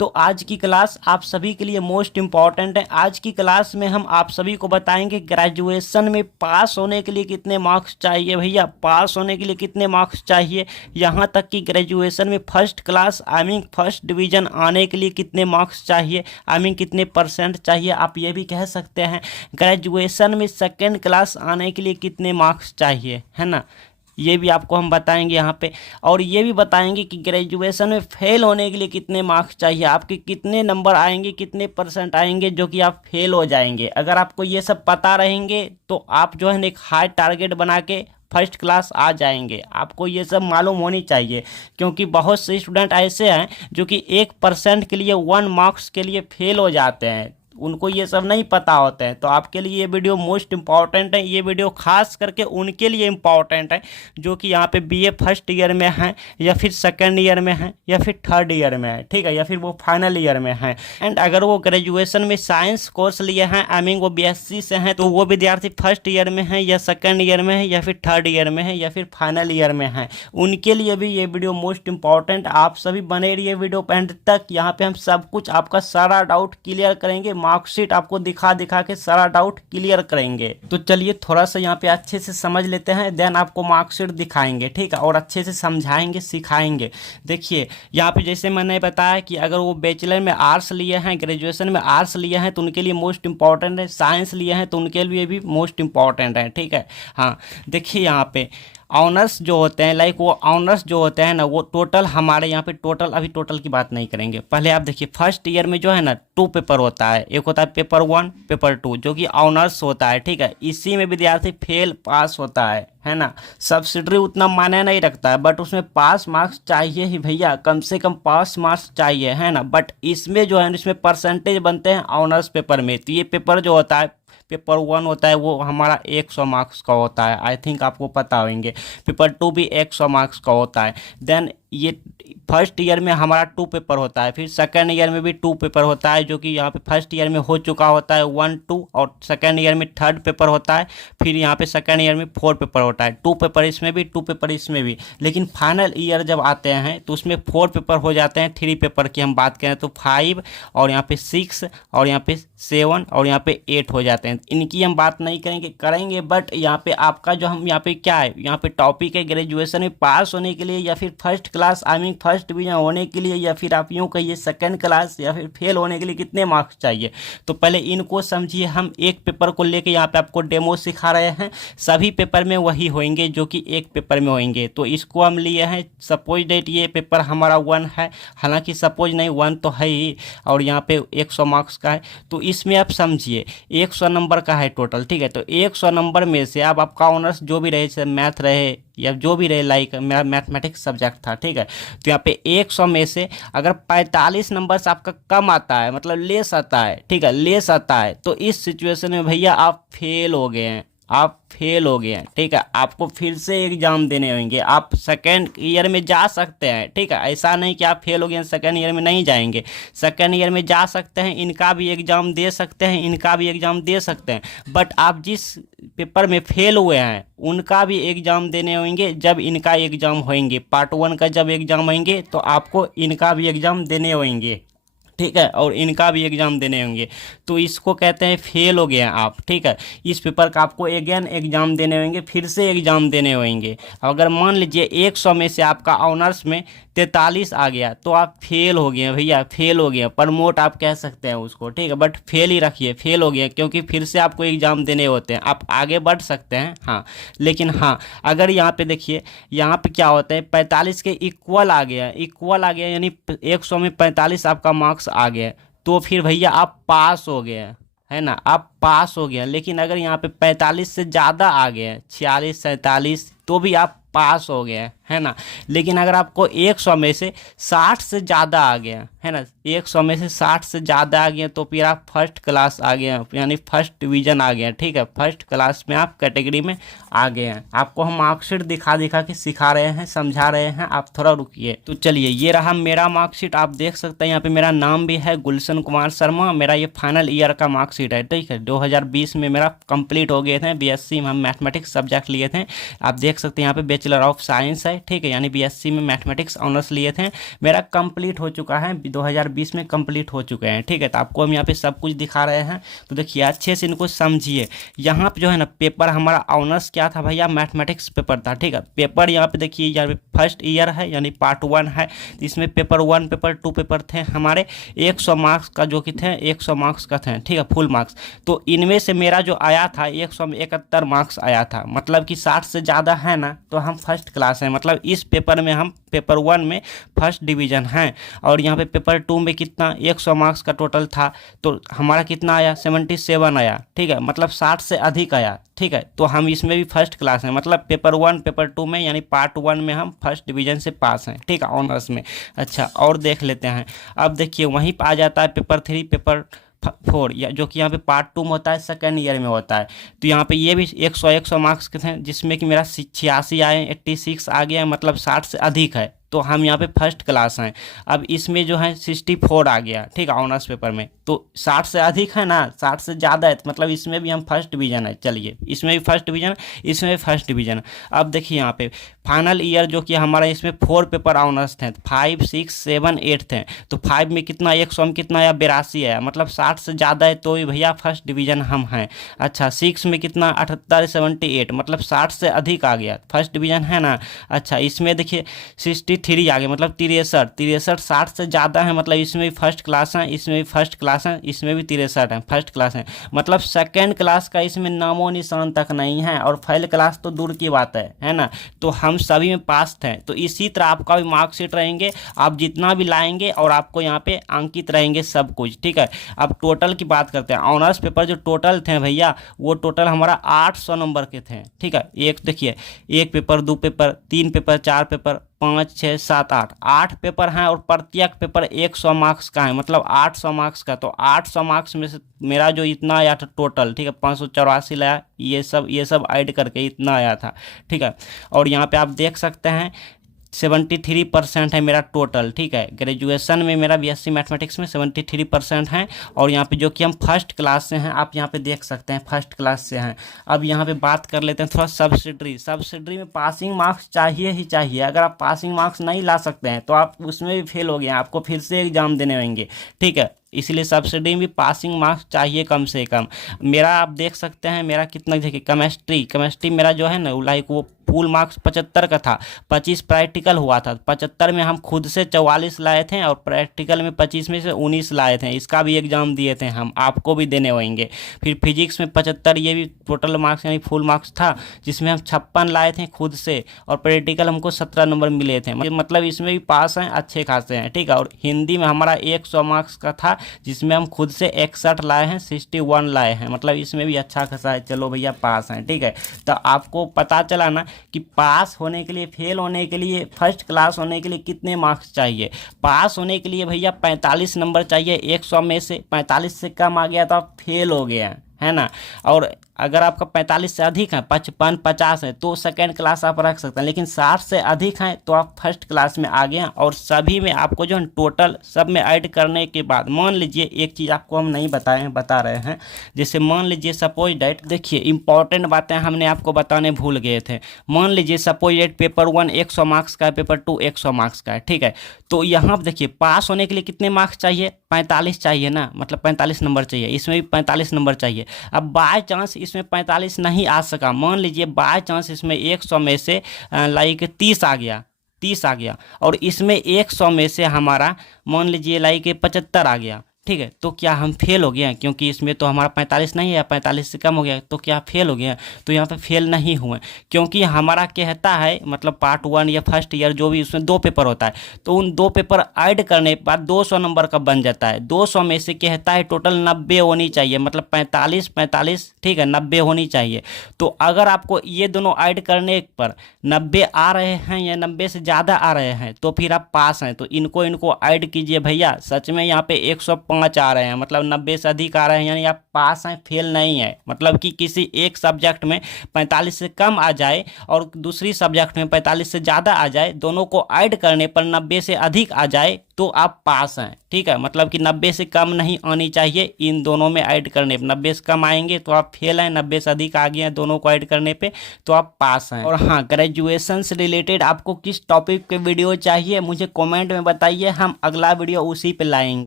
तो आज की क्लास आप सभी के लिए मोस्ट इम्पॉर्टेंट है। आज की क्लास में हम आप सभी को बताएंगे ग्रेजुएशन में पास होने के लिए कितने मार्क्स चाहिए। भैया पास होने के लिए कितने मार्क्स चाहिए, यहाँ तक कि ग्रेजुएशन में first class I mean first division आने के लिए कितने मार्क्स चाहिए, आई मीन कितने परसेंट चाहिए। आप ये भी कह सकते हैं ग्रेजुएशन में सेकेंड क्लास आने के लिए कितने मार्क्स चाहिए, है ना। ये भी आपको हम बताएंगे यहाँ पे। और ये भी बताएंगे कि ग्रेजुएशन में फेल होने के लिए कितने मार्क्स चाहिए, आपके कितने नंबर आएंगे, कितने परसेंट आएंगे जो कि आप फेल हो जाएंगे। अगर आपको ये सब पता रहेंगे तो आप जो है ना एक हाई टारगेट बना के फर्स्ट क्लास आ जाएंगे। आपको ये सब मालूम होनी चाहिए, क्योंकि बहुत से स्टूडेंट ऐसे हैं जो कि 1% के लिए 1 मार्क्स के लिए फेल हो जाते हैं, उनको ये सब नहीं पता होता है। तो आपके लिए ये वीडियो मोस्ट इम्पॉर्टेंट है। ये वीडियो खास करके उनके लिए इम्पॉर्टेंट है जो कि यहाँ पे बीए फर्स्ट ईयर में हैं, या फिर सेकंड ईयर में हैं, या फिर थर्ड ईयर में है, ठीक है, या फिर वो फाइनल ईयर में हैं। एंड अगर वो ग्रेजुएशन में साइंस कोर्स लिए हैं, आई मीन वो बीएससी से हैं, तो वो विद्यार्थी फर्स्ट ईयर में है, या सेकेंड ईयर में है, या फिर थर्ड ईयर में है, या फिर फाइनल ईयर में है, उनके लिए भी ये वीडियो मोस्ट इम्पॉर्टेंट। आप सभी बने रहिए वीडियो एंड तक। यहाँ पे हम सब कुछ आपका सारा डाउट क्लियर करेंगे, मार्कशीट आपको दिखा दिखा के सारा डाउट क्लियर करेंगे। तो चलिए थोड़ा सा यहाँ पे अच्छे से समझ लेते हैं, देन आपको मार्कशीट दिखाएंगे, ठीक है, और अच्छे से समझाएंगे, सिखाएंगे। देखिए यहाँ पे जैसे मैंने बताया कि अगर वो बैचलर में आर्ट्स लिए हैं, ग्रेजुएशन में आर्ट्स लिए हैं, तो उनके लिए मोस्ट इंपॉर्टेंट है। साइंस लिए हैं तो उनके लिए भी मोस्ट इंपॉर्टेंट है, ठीक है। हाँ देखिए यहाँ पे ऑनर्स जो होते हैं, लाइक वो ऑनर्स जो होते हैं ना, वो टोटल हमारे यहाँ पे टोटल, अभी टोटल की बात नहीं करेंगे। पहले आप देखिए फर्स्ट ईयर में जो है ना 2 पेपर होता है, एक होता है पेपर 1 पेपर 2 जो कि ऑनर्स होता है, ठीक है। इसी में विद्यार्थी फेल पास होता है ना। सब्सिडरी उतना मायने नहीं रखता है, बट उसमें पास मार्क्स चाहिए ही भैया, कम से कम पास मार्क्स चाहिए, है ना। बट इसमें जो है इसमें परसेंटेज बनते हैं ऑनर्स पेपर में। तो ये पेपर जो होता है पेपर 1 होता है वो हमारा 100 मार्क्स का होता है, आई थिंक आपको पता होंगे। पेपर 2 भी 100 मार्क्स का होता है। देन ये फर्स्ट ईयर में हमारा 2 पेपर होता है, फिर सेकेंड ईयर में भी 2 पेपर होता है, जो कि यहाँ पे फर्स्ट ईयर में हो चुका होता है 1 2, और सेकेंड ईयर में 3rd पेपर होता है, फिर यहाँ पे सेकेंड ईयर में 4 पेपर होता है। 2 पेपर इसमें भी, 2 पेपर इसमें भी। लेकिन फाइनल ईयर जब आते हैं तो उसमें 4 पेपर हो जाते हैं। 3 पेपर की हम बात करें तो 5, और यहाँ पे 6, और यहाँ पे 7, और यहाँ पे 8 हो जाते हैं। इनकी हम बात नहीं करेंगे बट यहाँ पे आपका जो हम यहाँ पे क्या है, यहाँ पे टॉपिक है ग्रेजुएशन में पास होने के लिए, या फिर first class I mean first division होने के लिए, या फिर आप यूँ कहिए सेकंड क्लास, या फिर फेल होने के लिए कितने मार्क्स चाहिए। तो पहले इनको समझिए। हम एक पेपर को लेके यहाँ पे आपको डेमो सिखा रहे हैं, सभी पेपर में वही होंगे जो कि एक पेपर में होंगे। तो इसको हम लिए हैं सपोज डेट ये पेपर हमारा 1 है, हालांकि सपोज नहीं 1 तो है ही, और यहाँ पे 100 मार्क्स का है। तो इसमें आप समझिए 100 नंबर का है टोटल, ठीक है। तो 100 नंबर में से अब आपका ऑनर्स जो भी रहे, चाहे मैथ रहे या जो भी रहे, लाइक मेरा मैथमेटिक्स सब्जेक्ट था, ठीक है। तो यहाँ पे 100 में से अगर 45 नंबर से आपका कम आता है, मतलब लेस आता है, ठीक है, लेस आता है, तो इस सिचुएशन में भैया आप फेल हो गए हैं, आप फेल हो गए हैं, ठीक है। आपको फिर से एग्जाम देने होंगे। आप सेकेंड ईयर में जा सकते हैं, ठीक है, ऐसा नहीं कि आप फेल हो गए हैं सेकेंड ईयर में नहीं जाएंगे। सेकेंड ईयर में जा सकते हैं, इनका भी एग्जाम दे सकते हैं, इनका भी एग्जाम दे सकते हैं। बट आप जिस पेपर में फेल हुए हैं उनका भी एग्जाम देने होंगे जब इनका एग्जाम होंगे। पार्ट 1 का जब एग्जाम होंगे तो आपको इनका भी एग्जाम देने होंगे, ठीक है, और इनका भी एग्जाम देने होंगे। तो इसको कहते हैं फेल हो गए हैं आप, ठीक है। इस पेपर का आपको अगेन एग्जाम देने होंगे, फिर से एग्जाम देने होंगे। अगर मान लीजिए 100 में से आपका ऑनर्स में 43 आ गया तो आप फेल हो गए भैया, फेल हो गए। प्रमोट आप कह सकते हैं उसको, ठीक है, बट फेल ही रखिए, फेल हो गया, क्योंकि फिर से आपको एग्जाम देने होते हैं। आप आगे बढ़ सकते हैं, हाँ, लेकिन हाँ अगर यहाँ पे देखिए, यहाँ पे क्या होता है 45 के इक्वल आ गया, इक्वल आ गया, यानी 100 में 45 आपका मार्क्स आ गया, तो फिर भैया आप पास हो गए, है ना, आप पास हो गए। लेकिन अगर यहाँ पे 45 से ज़्यादा आ गए, 46 47, तो भी आप पास हो गए, है ना। लेकिन अगर आपको 100 में से 60 से ज़्यादा आ गया, है ना, 100 में से 60 से ज़्यादा आ गया, तो फिर आप फर्स्ट क्लास आ गए, यानी फर्स्ट डिवीज़न आ गया, ठीक है, फर्स्ट क्लास में आप कैटेगरी में आ गए हैं। आपको हम मार्कशीट दिखा दिखा के सिखा रहे हैं, समझा रहे हैं, आप थोड़ा रुकिए। तो चलिए ये रहा मेरा मार्कशीट, आप देख सकते हैं यहाँ पे मेरा नाम भी है गुलशन कुमार शर्मा। मेरा ये फाइनल ईयर का मार्कशीट है, ठीक है, 2020 में मेरा कंप्लीट हो गए थे। बीएससी में हम मैथमेटिक्स सब्जेक्ट लिए थे। आप देख सकते हैं यहाँ पे बैचलर ऑफ साइंस है, है, ठीक है, यानी बीएससी में मैथमेटिक्स ऑनर्स लिए थे, मेरा कंप्लीट हो चुका है, 2020 में कंप्लीट हो चुके हैं, ठीक है। तो आपको हम यहाँ पे सब कुछ दिखा रहे हैं, तो देखिए अच्छे से इनको समझिए। यहाँ पे जो है ना पेपर हमारा ऑनर्स क्या था भैया, मैथमेटिक्स पेपर था, ठीक है। पेपर यहाँ पे देखिए, यहाँ पे फर्स्ट ईयर है यानी पार्ट 1 है, तो इसमें पेपर 1 पेपर 2 पेपर थे हमारे, 100 मार्क्स का जो कि थे, 100 मार्क्स का थे, ठीक है, फुल मार्क्स। तो इनमें से मेरा जो आया था 171 मार्क्स आया था, मतलब कि 60 से ज़्यादा है ना, तो हम फर्स्ट क्लास हैं, मतलब इस पेपर में हम पेपर 1 में फर्स्ट डिवीज़न हैं। और यहाँ पे पेपर 2 में कितना 100 मार्क्स का टोटल था, तो हमारा कितना आया 77 आया, ठीक है, मतलब 60 से अधिक आया, ठीक है। तो हम इसमें भी फर्स्ट क्लास हैं, मतलब पेपर 1 पेपर 2 में यानी पार्ट 1 में हम फर्स्ट डिवीज़न से पास हैं, ठीक है, ऑनर्स में। अच्छा, और देख लेते हैं। अब देखिए वहीं पर आ जाता है पेपर 3 पेपर 4, या जो कि यहाँ पे पार्ट 2 में होता है, सेकेंड ईयर में होता है। तो यहाँ पे ये भी 100 मार्क्स के थे, जिसमें कि मेरा 86 आए, 86 आ गया, मतलब 60 से अधिक है, तो हम यहाँ पे फर्स्ट क्लास हैं। अब इसमें जो है 64 आ गया, ठीक है, ऑनर्स पेपर में, तो 60 से अधिक है ना, 60 से ज़्यादा है, तो मतलब इसमें भी हम फर्स्ट डिवीज़न है। चलिए, इसमें भी फर्स्ट डिवीज़न, इसमें भी फर्स्ट डिवीज़न। अब देखिए यहाँ पे फाइनल ईयर जो कि हमारा, इसमें 4 पेपर ऑनर्स थे, 5 6 7 8 थे, तो 5 में कितना 100 में कितना आया 82 आया, मतलब 60 से ज़्यादा है, तो भैया फर्स्ट डिवीज़न हम हैं। अच्छा, 6 में कितना 78 78, मतलब 60 से अधिक आ गया, फर्स्ट डिवीज़न है ना। अच्छा, इसमें देखिए 63 आ गया, मतलब 63 60 से ज़्यादा है, मतलब इसमें भी फर्स्ट क्लास हैं, इसमें भी फर्स्ट क्लास हैं, इसमें भी 63 है, फर्स्ट क्लास है, मतलब सेकंड क्लास का इसमें नामो निशान तक नहीं है, और फेल क्लास तो दूर की बात है ना। तो हम सभी में पास थे। तो इसी तरह आपका भी मार्कशीट रहेंगे, आप जितना भी लाएंगे और आपको यहाँ पे अंकित रहेंगे सब कुछ, ठीक है। अब टोटल की बात करते हैं। ऑनर्स पेपर जो टोटल थे भैया, वो टोटल हमारा 800 नंबर के थे, ठीक है। एक देखिए, 1 paper 2 paper 3 paper 4 paper 5 6 7 8 paper हैं, और प्रत्येक पेपर 100 मार्क्स का है, मतलब 800 मार्क्स का। तो 800 मार्क्स में से मेरा जो इतना आया था टोटल, ठीक है, 584 लाया, ये सब ऐड करके इतना आया था, ठीक है। और यहाँ पे आप देख सकते हैं 73% है मेरा टोटल, ठीक है। ग्रेजुएशन में मेरा बीएससी मैथमेटिक्स में 73% है, और यहाँ पे जो कि हम फर्स्ट क्लास से हैं, आप यहाँ पे देख सकते हैं फर्स्ट क्लास से हैं। अब यहाँ पे बात कर लेते हैं थोड़ा सब्सिडरी में पासिंग मार्क्स चाहिए ही चाहिए। अगर आप पासिंग मार्क्स नहीं ला सकते हैं तो आप उसमें भी फेल हो गए हैं, आपको फिर से एग्जाम देने होंगे, ठीक है। इसलिए सब्सिडी में पासिंग मार्क्स चाहिए कम से कम। मेरा आप देख सकते हैं, मेरा कितना देखिए, केमिस्ट्री मेरा जो है ना, लाइक वो फुल मार्क्स 75 का था, 25 प्रैक्टिकल हुआ था, 75 में हम खुद से 44 लाए थे, और प्रैक्टिकल में 25 में से 19 लाए थे। इसका भी एग्जाम दिए थे हम, आपको भी देने होंगे। फिर फिजिक्स में 75, ये भी टोटल मार्क्स यानी फुल मार्क्स था, जिसमें हम 56 लाए थे खुद से, और प्रैक्टिकल हमको 17 नंबर मिले थे, मतलब इसमें भी पास हैं, अच्छे खासे हैं, ठीक है। और हिंदी में हमारा 100 मार्क्स का था, जिसमें हम खुद से 61 लाए हैं, 61 लाए हैं, मतलब इसमें भी अच्छा खासा है। चलो भैया पास हैं, ठीक है। तो आपको पता चला ना कि पास होने के लिए, फेल होने के लिए, फर्स्ट क्लास होने के लिए कितने मार्क्स चाहिए। पास होने के लिए भैया 45 नंबर चाहिए, 100 में से 45 से कम आ गया तो आप फेल हो गए है ना। और अगर आपका 45 से अधिक है, 55 50 है, तो सेकेंड क्लास आप रख सकते हैं, लेकिन 60 से अधिक हैं तो आप फर्स्ट क्लास में आ गए हैं। और सभी में आपको जो है टोटल सब में ऐड करने के बाद, मान लीजिए एक चीज़ आपको हम नहीं बता रहे हैं, जैसे मान लीजिए सपोज डेट, देखिए इंपॉर्टेंट बातें हमने आपको बताने भूल गए थे। मान लीजिए सपोज डेट पेपर 1 100 मार्क्स का है, पेपर 2 100 मार्क्स का है, ठीक है। तो यहाँ पर देखिए पास होने के लिए कितने मार्क्स चाहिए, 45 चाहिए ना, मतलब 45 नंबर चाहिए, इसमें भी 45 नंबर चाहिए। अब बाय चांस इसमें 45 नहीं आ सका, मान लीजिए बाय चांस इसमें 100 में से लाइक 30 आ गया, और इसमें 100 में से हमारा मान लीजिए लाइक 75 आ गया, ठीक है। तो क्या हम फेल हो गए हैं, क्योंकि इसमें तो हमारा 45 नहीं है, 45 से कम हो गया, तो क्या फेल हो गए हैं। तो यहाँ पे फेल नहीं हुए, क्योंकि हमारा कहता है, मतलब पार्ट 1 या फर्स्ट ईयर जो भी, उसमें 2 पेपर होता है, तो उन 2 पेपर ऐड करने के बाद 200 नंबर का बन जाता है। 200 में से कहता है टोटल 90 होनी चाहिए, मतलब 45, ठीक है, 90 होनी चाहिए। तो अगर आपको ये दोनों ऐड करने पर 90 आ रहे हैं या 90 से ज़्यादा आ रहे हैं, तो फिर आप पास हैं। तो इनको ऐड कीजिए भैया, सच में यहाँ पे 105 5 आ रहे हैं, मतलब 90 से अधिक आ रहे हैं, यानी आप पास हैं, फेल नहीं है। मतलब कि किसी एक सब्जेक्ट में 45 से कम आ जाए और दूसरी सब्जेक्ट में 45 से ज़्यादा आ जाए, दोनों को ऐड करने पर 90 से अधिक आ जाए तो आप पास हैं। ठीक है, मतलब कि 90 से कम नहीं आनी चाहिए, इन दोनों में ऐड करने पे 90 से कम आएंगे तो आप फेल हैं, 90 से अधिक आ गए हैं दोनों को ऐड करने पे तो आप पास हैं। और हाँ, ग्रेजुएशन से रिलेटेड आपको किस टॉपिक के वीडियो चाहिए मुझे कमेंट में बताइए, हम अगला वीडियो उसी पे लाएंगे।